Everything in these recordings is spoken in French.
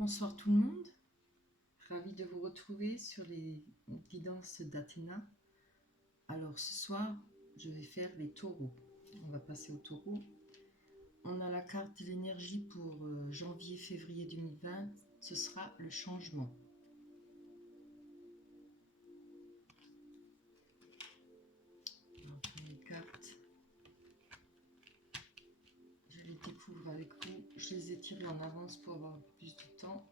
Bonsoir tout le monde, ravi de vous retrouver sur les guidances d'Athéna. Alors ce soir, je vais faire les taureaux. On va passer aux taureaux. On a la carte de l'énergie pour janvier-février 2020, ce sera le changement. Alors, les cartes, je les découvre avec vous. Je les ai tirées en avance pour avoir plus de temps.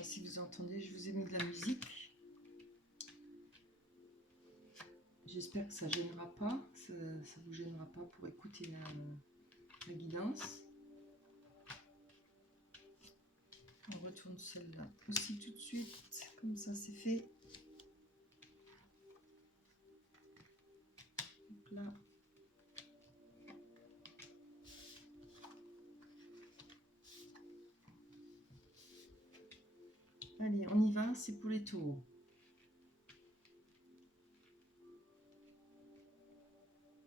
Si vous entendez, je vous ai mis de la musique. J'espère que ça ne gênera pas, ça vous gênera pas pour écouter la guidance. On retourne celle-là aussi tout de suite, comme ça c'est fait. Donc là. Allez, on y va, c'est pour les taureaux.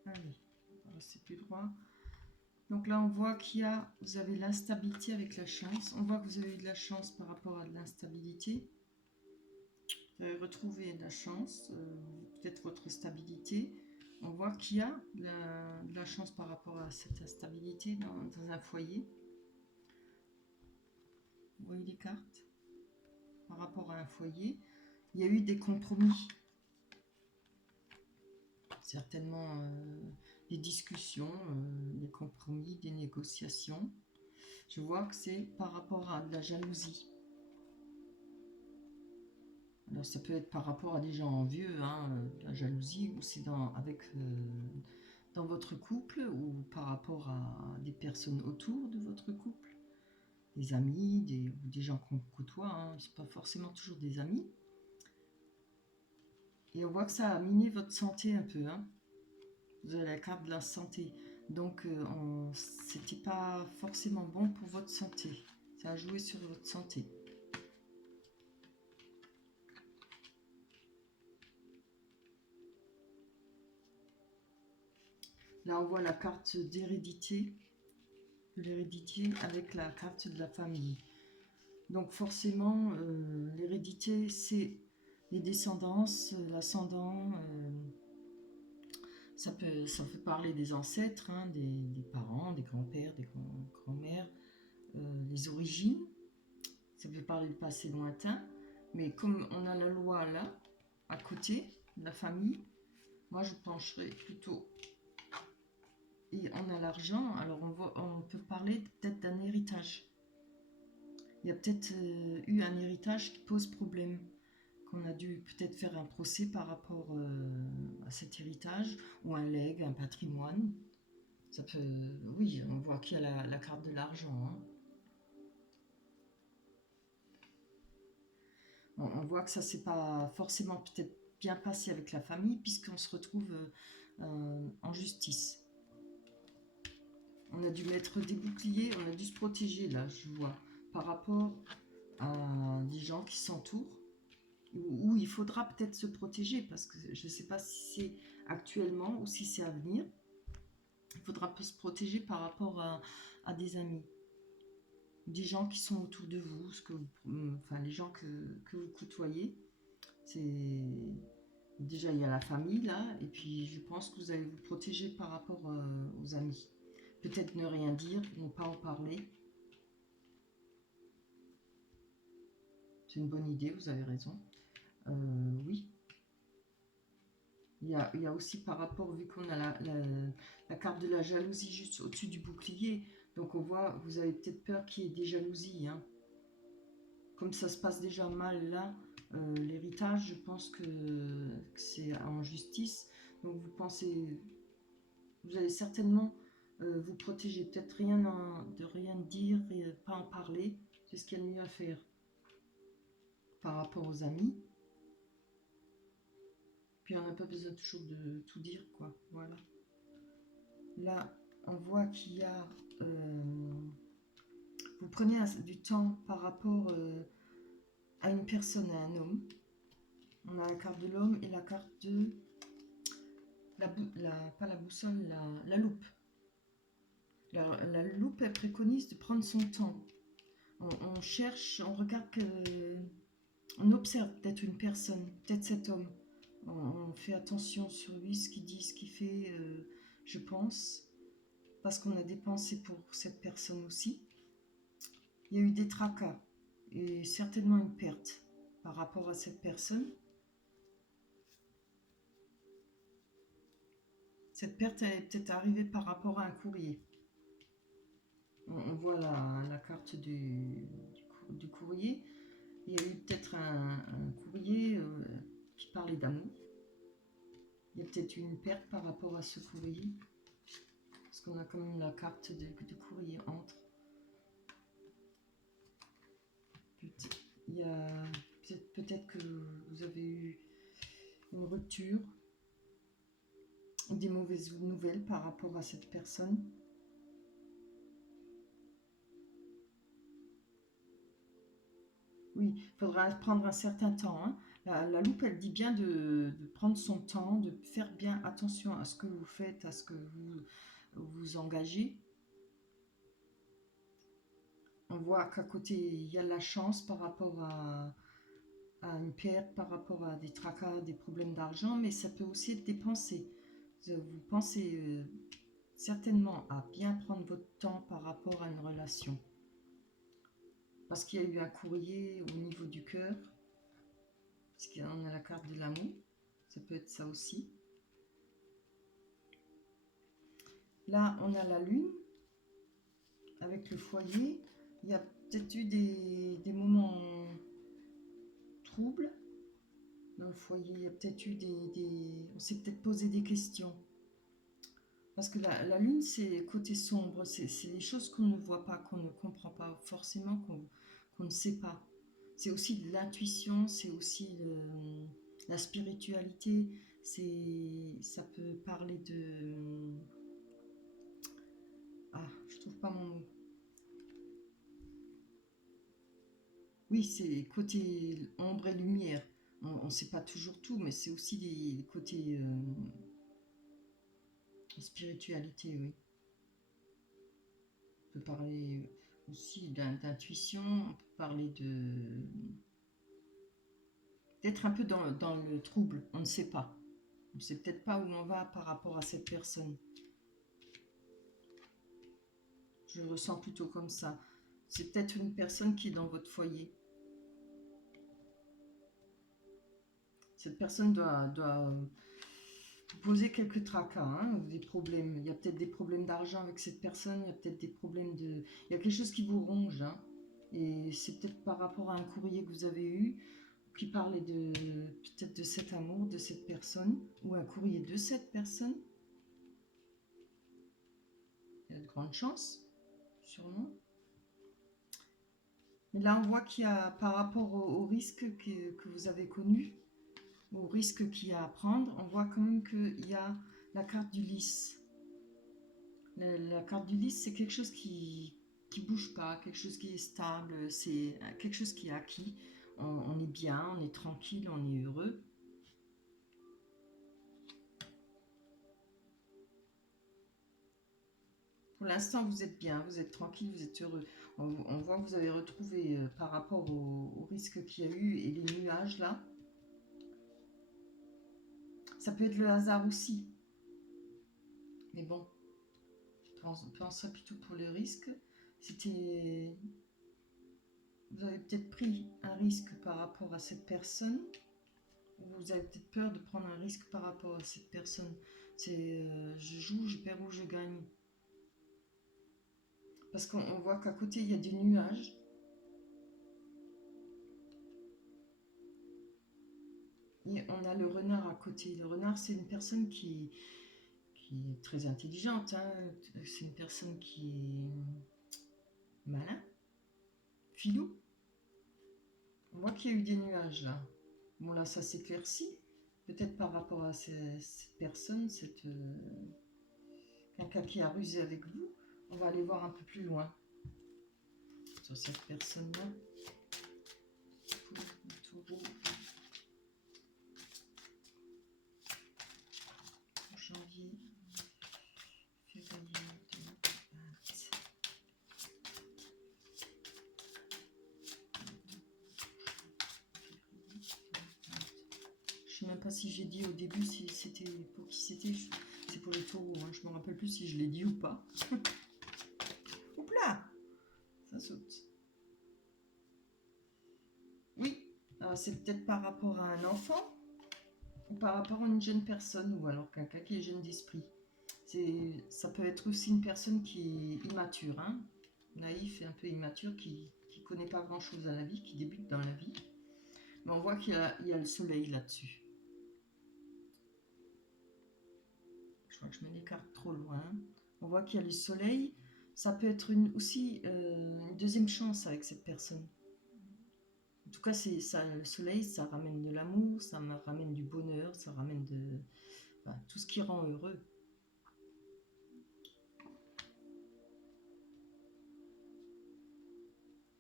Allez, on va rester plus droit. Donc là, on voit vous avez l'instabilité avec la chance. On voit que vous avez eu de la chance par rapport à de l'instabilité. Vous avez retrouvé de la chance, peut-être votre stabilité. On voit qu'il y a de la chance par rapport à cette instabilité dans un foyer. Vous voyez les cartes? Par rapport à un foyer, il y a eu des compromis. Certainement des discussions, des compromis, des négociations. Je vois que c'est par rapport à de la jalousie. Alors ça peut être par rapport à des gens envieux, la jalousie, ou c'est dans votre couple, ou par rapport à des personnes autour de votre couple, des amis, ou des gens qu'on côtoie, c'est pas forcément toujours des amis. Et on voit que ça a miné votre santé un peu, Vous avez la carte de la santé. Donc, c'était pas forcément bon pour votre santé. Ça a joué sur votre santé. Là, on voit la carte d'hérédité. L'hérédité avec la carte de la famille. Donc, forcément, l'hérédité, c'est les descendances, l'ascendant. Ça peut parler des ancêtres, des parents, des grands-pères, des grands-mères, les origines. Ça peut parler du passé lointain. Mais comme on a la loi là, à côté de la famille, moi je pencherais plutôt. Et on a l'argent, alors on peut parler peut-être d'un héritage. Il y a peut-être eu un héritage qui pose problème, qu'on a dû peut-être faire un procès par rapport à cet héritage, ou un legs, un patrimoine. Ça peut, oui, on voit qu'il y a la carte de l'argent. On voit que ça s'est pas forcément peut-être bien passé avec la famille, puisqu'on se retrouve en justice. On a dû mettre des boucliers, on a dû se protéger là, je vois, par rapport à des gens qui s'entourent, où il faudra peut-être se protéger, parce que je ne sais pas si c'est actuellement ou si c'est à venir. Il faudra se protéger par rapport à des amis, des gens qui sont autour de vous, les gens que vous côtoyez. Déjà, il y a la famille là, et puis je pense que vous allez vous protéger par rapport aux amis. Peut-être ne rien dire, ne pas en parler. C'est une bonne idée, vous avez raison. Oui. Il y a aussi par rapport, vu qu'on a la carte de la jalousie juste au-dessus du bouclier, donc on voit, vous avez peut-être peur qu'il y ait des jalousies. Comme ça se passe déjà mal là, l'héritage, je pense que c'est en justice. Donc vous allez certainement vous protéger. Peut-être de rien dire et pas en parler. C'est ce qu'il y a de mieux à faire par rapport aux amis. Puis on n'a pas besoin toujours de tout dire, quoi. Voilà. Là, on voit qu'il y a... vous prenez du temps par rapport à une personne, à un homme. On a la carte de l'homme et la carte de... pas la boussole, la loupe. La loupe, elle préconise de prendre son temps. On cherche, on regarde que... On observe peut-être une personne, peut-être cet homme. On fait attention sur lui, ce qu'il dit, ce qu'il fait, je pense. Parce qu'on a des pensées pour cette personne aussi. Il y a eu des tracas et certainement une perte par rapport à cette personne. Cette perte elle est peut-être arrivée par rapport à un courrier. On voit la carte du courrier. Il y a eu peut-être un courrier qui parlait d'amour. Il y a peut-être eu une perte par rapport à ce courrier. Parce qu'on a quand même la carte du courrier entre. Il y a peut-être que vous avez eu une rupture, des mauvaises nouvelles par rapport à cette personne. Oui, il faudra prendre un certain temps. Hein. La loupe, elle dit bien de prendre son temps, de faire bien attention à ce que vous faites, à ce que vous engagez. On voit qu'à côté, il y a la chance par rapport à une perte, par rapport à des tracas, des problèmes d'argent, mais ça peut aussi être des pensées. Vous pensez certainement à bien prendre votre temps par rapport à une relation. Parce qu'il y a eu un courrier au niveau du cœur, parce qu'on a la carte de l'amour, ça peut être ça aussi. Là, on a la lune, avec le foyer. Il y a peut-être eu des moments troubles dans le foyer. Il y a peut-être eu on s'est peut-être posé des questions. Parce que la lune, c'est côté sombre, c'est les choses qu'on ne voit pas, qu'on ne comprend pas forcément, qu'on ne sait pas. C'est aussi de l'intuition, c'est aussi la spiritualité, ça peut parler de... Ah, je trouve pas mon mot. Oui, c'est côté ombre et lumière. On ne sait pas toujours tout, mais c'est aussi des côtés spiritualité, oui. On peut parler aussi d'intuition, on peut parler d'être un peu dans le trouble, on ne sait pas. On ne sait peut-être pas où on va par rapport à cette personne. Je le ressens plutôt comme ça. C'est peut-être une personne qui est dans votre foyer. Cette personne doit vous poser quelques tracas, hein, ou des problèmes. Il y a peut-être des problèmes d'argent avec cette personne, il y a peut-être des problèmes de... Il y a quelque chose qui vous ronge, hein, et c'est peut-être par rapport à un courrier que vous avez eu, qui parlait peut-être de cet amour, de cette personne, ou un courrier de cette personne. Il y a de grandes chances, sûrement. Mais là, on voit qu'il y a, par rapport au risque que vous avez connu, au risque qu'il y a à prendre, on voit quand même qu'il y a la carte du lys. La carte du lys, c'est quelque chose qui bouge pas, quelque chose qui est stable, c'est quelque chose qui est acquis. On est bien, on est tranquille, on est heureux. Pour l'instant, vous êtes bien, vous êtes tranquille, vous êtes heureux. On voit que vous avez retrouvé par rapport au risque qu'il y a eu et les nuages là. Ça peut être le hasard aussi. Mais bon, je penserais plutôt pour le risque. C'était... Vous avez peut-être pris un risque par rapport à cette personne. Vous avez peut-être peur de prendre un risque par rapport à cette personne. C'est je joue, je perds ou je gagne. Parce qu'on voit qu'à côté, il y a des nuages. Et on a le renard à côté. Le renard, c'est une personne qui est très intelligente. Hein. C'est une personne qui est malin, filou. On voit qu'il y a eu des nuages là. Bon là, ça s'éclaircit. Peut-être par rapport à cette personne, quelqu'un qui a rusé avec vous. On va aller voir un peu plus loin sur cette personne-là. pas si j'ai dit au début si c'était pour qui c'était. C'est pour les taureaux, hein. Je me rappelle plus si je l'ai dit ou pas. Oups là, ça saute. Oui, c'est peut-être par rapport à un enfant ou par rapport à une jeune personne ou alors quelqu'un qui est jeune d'esprit. Ça peut être aussi une personne qui est immature, hein, naïf et un peu immature, qui ne connaît pas grand-chose à la vie, qui débute dans la vie. Mais on voit qu'il y a le soleil là-dessus. Je crois que je me l'écarte trop loin. On voit qu'il y a le soleil. Ça peut être aussi une deuxième chance avec cette personne. En tout cas, ça, le soleil, ça ramène de l'amour, ça ramène du bonheur, ça ramène tout ce qui rend heureux.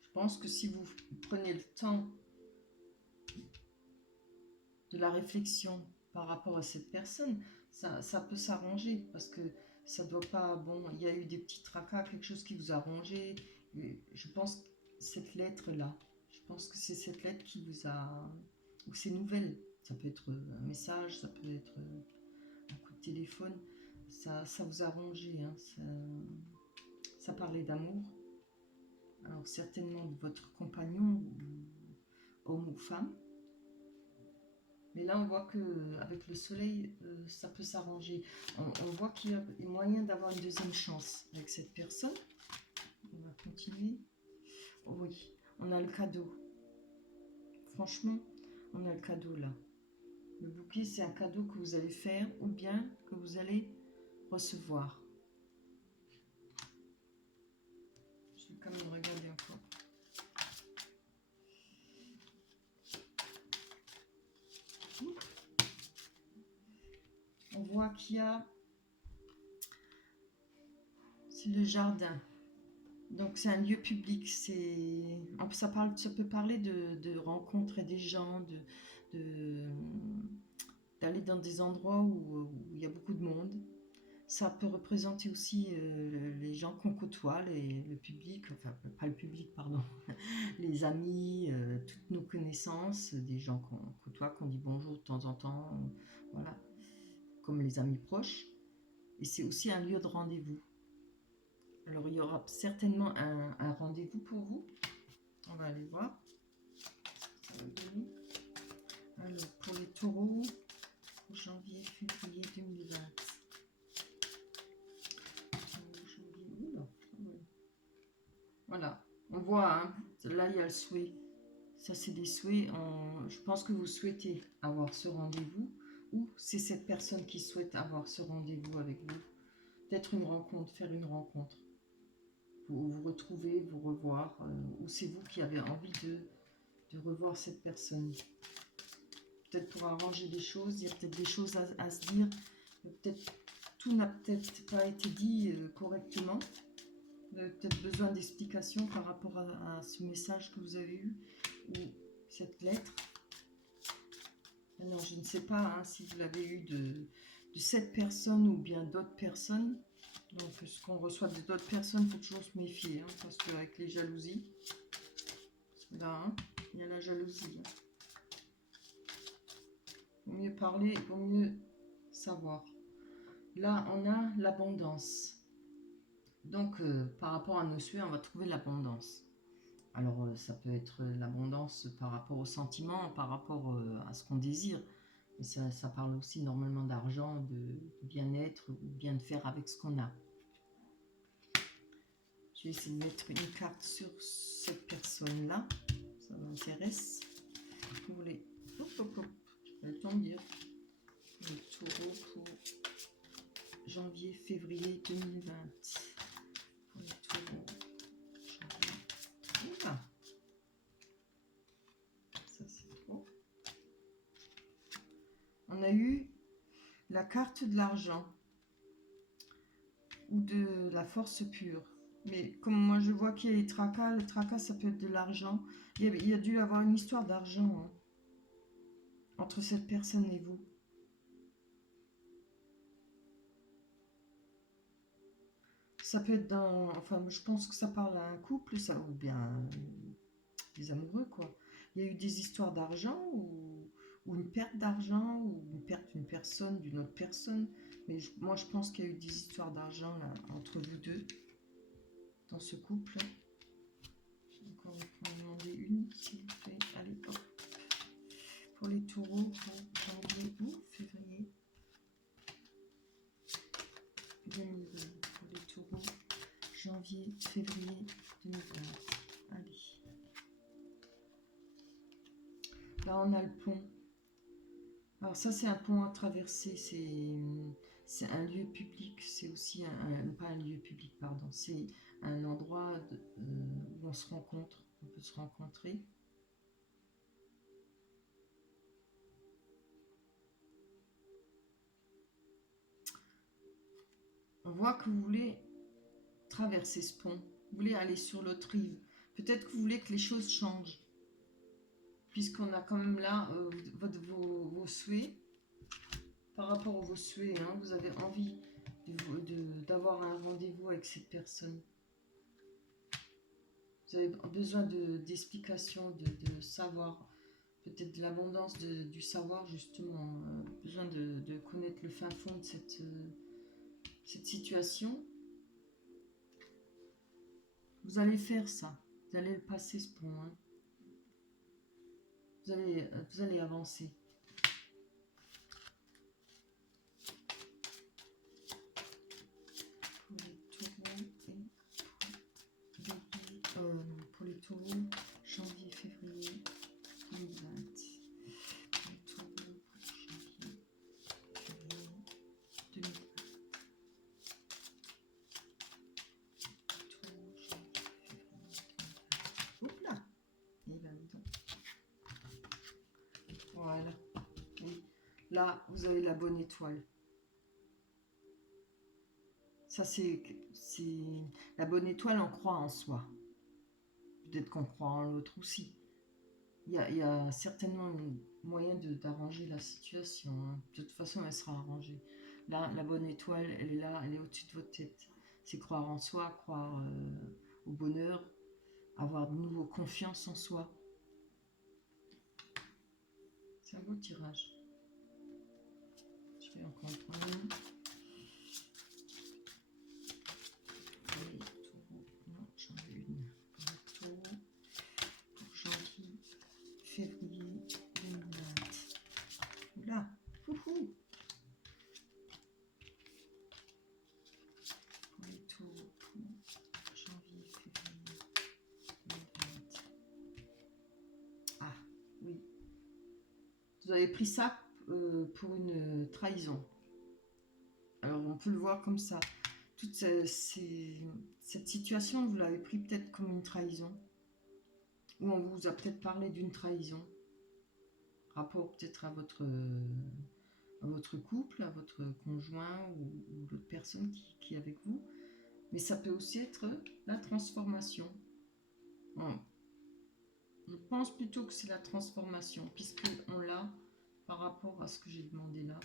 Je pense que si vous prenez le temps de la réflexion par rapport à cette personne, ça peut s'arranger parce que ça doit pas... Bon, il y a eu des petits tracas, quelque chose qui vous a rangé. Je pense que cette lettre-là, je pense que c'est cette lettre qui vous a... Ou c'est nouvelle. Ça peut être un message, ça peut être un coup de téléphone. Ça vous a rangé, hein, ça parlait d'amour. Alors certainement de votre compagnon, homme ou femme. Mais là, on voit qu'avec le soleil, ça peut s'arranger. On voit qu'il y a moyen d'avoir une deuxième chance avec cette personne. On va continuer. Oh oui, on a le cadeau. Franchement, on a le cadeau là. Le bouquet, c'est un cadeau que vous allez faire ou bien que vous allez recevoir. Je vais quand même regarder encore. On voit qu'il y a... C'est le jardin. Donc c'est un lieu public, ça peut parler de rencontrer des gens, d'aller dans des endroits où il y a beaucoup de monde. Ça peut représenter aussi les gens qu'on côtoie, le public, enfin pas le public, pardon, les amis, toutes nos connaissances, des gens qu'on côtoie, qu'on dit bonjour de temps en temps, voilà, comme les amis proches. Et c'est aussi un lieu de rendez-vous. Alors, il y aura certainement un rendez-vous pour vous. On va aller voir. Alors, pour les taureaux, janvier, février 2020. Voilà, on voit, hein, là, il y a le souhait. Ça, c'est des souhaits. Je pense que vous souhaitez avoir ce rendez-vous ou c'est cette personne qui souhaite avoir ce rendez-vous avec vous. Peut-être une rencontre, faire une rencontre. Vous retrouver, vous revoir, ou c'est vous qui avez envie de revoir cette personne. Peut-être pour arranger des choses, il y a peut-être des choses à se dire, peut-être tout n'a peut-être pas été dit correctement, vous avez peut-être besoin d'explications par rapport à ce message que vous avez eu, ou cette lettre. Alors je ne sais pas hein, si vous l'avez eu de cette personne ou bien d'autres personnes. Donc ce qu'on reçoit d'autres personnes, il faut toujours se méfier, hein, parce qu'avec les jalousies, là, hein, il y a la jalousie. Hein. Il vaut mieux parler, il vaut mieux savoir. Là, on a l'abondance. Donc, par rapport à nos souhaits, on va trouver l'abondance. Alors, ça peut être l'abondance par rapport aux sentiments, par rapport à ce qu'on désire. Mais ça parle aussi normalement d'argent, de bien-être, ou bien de faire avec ce qu'on a. Je vais essayer de mettre une carte sur cette personne-là. Ça m'intéresse. Pour les... Hop, hop, hop. Je vais le temps de dire. Le taureau pour janvier, février 2020. Pour les taureaux. Janvier. Oula. Ça, c'est trop. On a eu la carte de l'argent. Ou de la force pure. Mais comme moi je vois qu'il y a les tracas, le tracas ça peut être de l'argent. Il y a dû avoir une histoire d'argent hein, entre cette personne et vous. Ça peut être dans... Enfin, je pense que ça parle à un couple, ça, ou bien des amoureux, quoi. Il y a eu des histoires d'argent ou ou une perte d'argent, ou une perte d'une personne, d'une autre personne. Mais moi, je pense qu'il y a eu des histoires d'argent là entre vous deux, dans ce couple. Encore, on peut en demander une, s'il vous plaît. Allez, hop. Pour les taureaux, pour janvier ou février 2020. Pour les taureaux, janvier, février 2020. Allez. Là, on a le pont. Alors ça, c'est un pont à traverser. C'est un lieu public. C'est aussi pas un lieu public, pardon. C'est un endroit où on se rencontre. On peut se rencontrer. On voit que vous voulez traverser ce pont. Vous voulez aller sur l'autre rive. Peut-être que vous voulez que les choses changent. Puisqu'on a quand même là vos souhaits. Par rapport à vos souhaits, hein, vous avez envie d'avoir un rendez-vous avec cette personne. Vous avez besoin d'explications, de savoir, peut-être de l'abondance du savoir, justement. Besoin de connaître le fin fond de cette situation. Vous allez faire ça. Vous allez le passer, ce pont. Hein. Vous allez avancer. Pour les taureaux, janvier, février 2020. Pour les taureaux, janvier, février 2020. Taureaux, janvier, février 2020. Hop là. Et ben, dis donc. Voilà. Oui. Là, vous avez la bonne étoile. Ça, c'est la bonne étoile, on croit en soi. Peut-être qu'on croit en l'autre aussi. Il y a certainement un moyen d'arranger la situation. Hein. De toute façon, elle sera arrangée. Là, la bonne étoile, elle est là, elle est au-dessus de votre tête. C'est croire en soi, croire au bonheur, avoir de nouveau confiance en soi. C'est un beau tirage. Je vais encore en prendre une. Février 2020. Là, coucou. Pour les taureaux, pour janvier, février 2020. Ah, oui. Vous avez pris ça pour une trahison. Alors, on peut le voir comme ça. Toute cette situation, vous l'avez pris peut-être comme une trahison. Ou on vous a peut-être parlé d'une trahison. Rapport peut-être à votre couple, à votre conjoint ou l'autre personne qui est avec vous. Mais ça peut aussi être la transformation. Bon, je pense plutôt que c'est la transformation, puisqu'on l'a par rapport à ce que j'ai demandé là.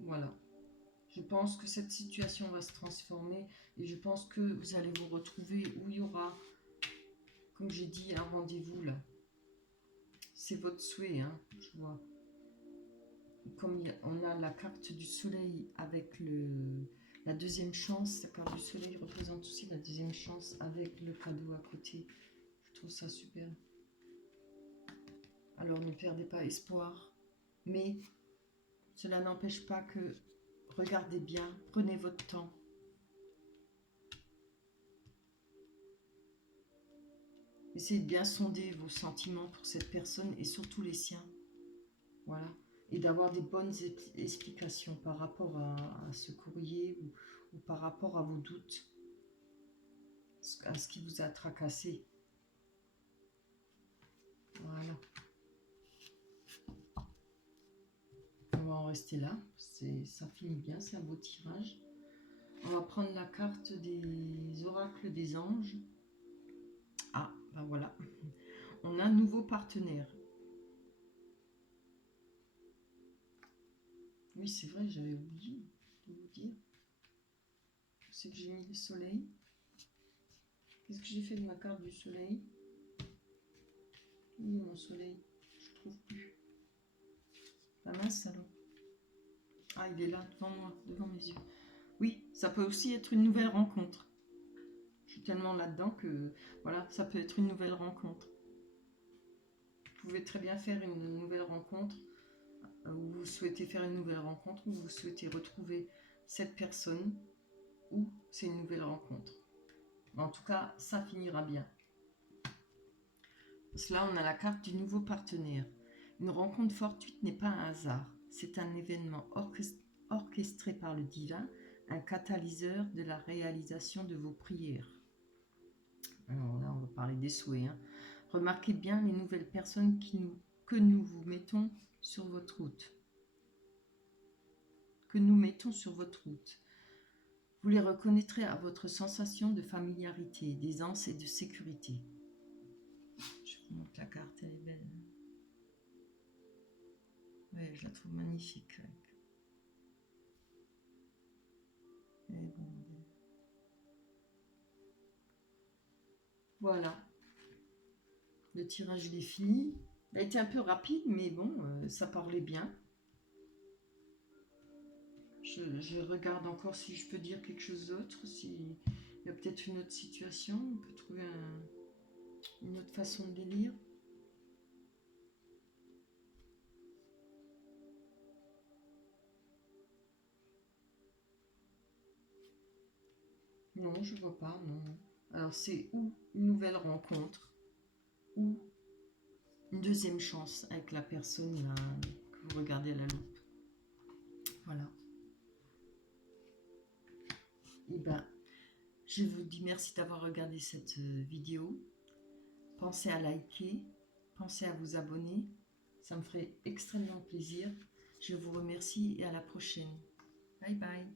Voilà. Je pense que cette situation va se transformer et je pense que vous allez vous retrouver où il y aura, comme j'ai dit, un rendez-vous là. C'est votre souhait, hein, je vois. Comme on a la carte du soleil avec la deuxième chance, la carte du soleil représente aussi la deuxième chance avec le cadeau à côté. Je trouve ça super. Alors ne perdez pas espoir, mais cela n'empêche pas que regardez bien, prenez votre temps. Essayez de bien sonder vos sentiments pour cette personne et surtout les siens. Voilà. Et d'avoir des bonnes explications par rapport à ce courrier ou par rapport à vos doutes, à ce qui vous a tracassé. Voilà. On va en rester là. Ça finit bien, c'est un beau tirage. On va prendre la carte des oracles des anges. Ah, ben voilà. On a un nouveau partenaire. Oui, c'est vrai, j'avais oublié de vous dire. Je sais que j'ai mis le soleil. Qu'est-ce que j'ai fait de ma carte du soleil? Oui, mon soleil, je ne trouve plus. Mince alors. Ah, il est là, devant moi, devant mes yeux. Oui, ça peut aussi être une nouvelle rencontre. Je suis tellement là-dedans que, voilà, ça peut être une nouvelle rencontre. Vous pouvez très bien faire une nouvelle rencontre, ou vous souhaitez faire une nouvelle rencontre, ou vous souhaitez retrouver cette personne, ou c'est une nouvelle rencontre. Mais en tout cas, ça finira bien. Parce que là, on a la carte du nouveau partenaire. Une rencontre fortuite n'est pas un hasard. C'est un événement orchestré par le divin, un catalyseur de la réalisation de vos prières. Alors là, on va parler des souhaits. Hein. Remarquez bien les nouvelles personnes que nous vous mettons sur votre route. Que nous mettons sur votre route. Vous les reconnaîtrez à votre sensation de familiarité, d'aisance et de sécurité. Je vous montre la carte, elle est belle. Ouais, je la trouve magnifique. Elle est bonne. Voilà. Le tirage il est fini. Il a été un peu rapide, mais bon, ça parlait bien. Je regarde encore si je peux dire quelque chose d'autre, s'il y a peut-être une autre situation, on peut trouver une autre façon de les lire. Non, je vois pas, non. Alors c'est ou une nouvelle rencontre, ou une deuxième chance avec la personne là, que vous regardez à la loupe. Voilà. Et ben, je vous dis merci d'avoir regardé cette vidéo. Pensez à liker, pensez à vous abonner. Ça me ferait extrêmement plaisir. Je vous remercie et à la prochaine. Bye bye.